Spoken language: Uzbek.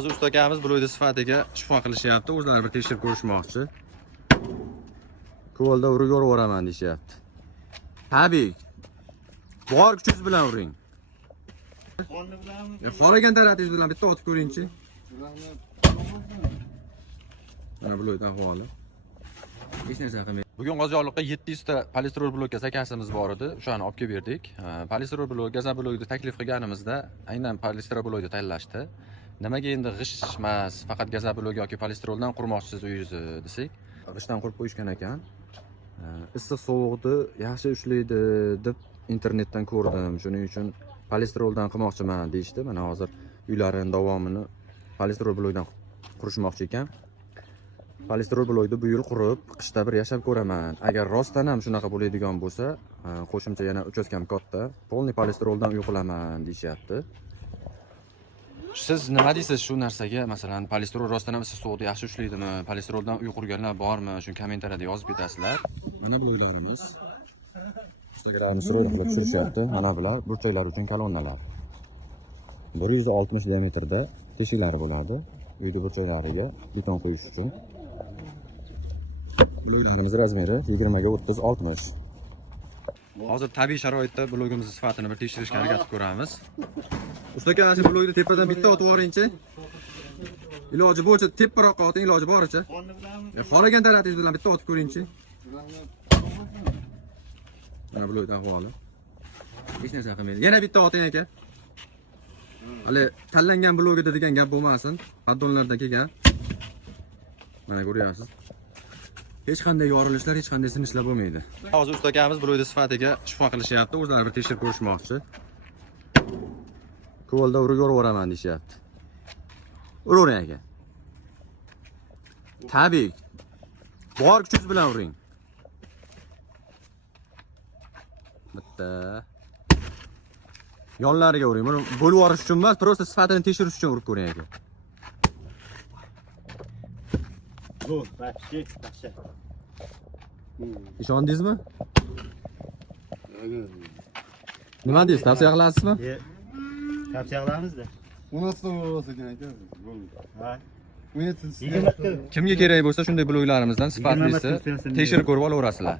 Hozir usta akamiz blo'ydi sifatiga shifo qilishyapti. O'zlari bir tekshirib ko'rishmoqchi. Ko'lda urib yoraveraman deyapti. Tabiiy. Bor kuchingiz bilan uring. Xohlagan tarafingiz bilan bitta otib ko'ringchi. Mana blo'ydi ahvoli. Hech narsa qilmaydi. Bugun G'oziyoliqqa 700 ta polistirol blokka zakasimiz bor edi. O'shani olib kelib berdik. Polistirol blok, gazan blokni taklif qilganimizda aynan polistirol blokni tanlashdi. Nimaga endi g'isht emas, faqat gazan blok yoki polistiroldan qurmoqchisiz uyingizni desak, g'ishtdan qurib qo'yishgan ekan. Issiq sovuqni yaxshi ushlaydi deb internetdan ko'rdim. Shuning uchun polistiroldan qilmoqchiman deyishdi. Mana hozir uylarining davomini polistirol blokdan qurishmoqchi ekan. Polistirol blokni bu yil qurib, qishda bir yashab ko'raman. Agar rostdan ham shunaqa bo'ladigan bo'lsa, qo'shimcha yana uchastkam katta, polniy polistiroldan uy qilaman deyishyapti. Siz nima deysiz shu narsaga? Masalan, polistirol rostdan ham issiq sovuqda yaxshi ushlaydimi? Polistiroldan uy qurganlar bormi? Shuni kommentariyada yozib ketasizlar. Mana bloklarimiz. Instagramni suratga tushirishyapti. Mana bular burchaklar uchun kolonnalar. 160 diametrda teshiklari bo'ladi. Uyda burchaklariga beton qo'yish uchun. Bloklarimiz razmeri 20 ga 30 60. Hozir tabiiy sharoitda blogimiz sifatini bir tekshirishga harakat ko'ramiz. Usta aka, shu blogni tepadan bitta otib yuboringchi. Iloji bo'yicha teparoqqa oting, iloji boricha. Xohlagan tarafingiz bilan bitta otib ko'ringchi. Mana blogda ahvoli. Hech narsa qilmaydi. Yana bitta oting aka. Hali tanlangan blogida degan gap bo'lmasin. Paddonlarda kelgan. Mana ko'ryapsiz. Hech qanday yorilishlar, hech qanday sinishlar bo'lmaydi. Hozir usta akamiz blo'ydi sifatiga shifo qilishyapti. O'zlari bir tekshirib ko'rishmoqchi. Ko'lda urib yoraveraman deyapti. Uravering aka. Tabiiy. Bor kuchingiz bilan uring. Bitta. Yonlariga uring. Buni bo'lib yuborish uchun emas, prosta sifatini tekshirish uchun urib ko'ring aka. Bu, yaxshi. Ishondingizmi? Nima deysiz? Tavsiya qilasizmi? Tavsiya qilamiz-da. 16 bo'lsa kerak ekan. Ha. Uyni Kimga kerak bo'lsa shunday bloglarimizdan sifatlisi tekshirib ko'rib olaverasizlar.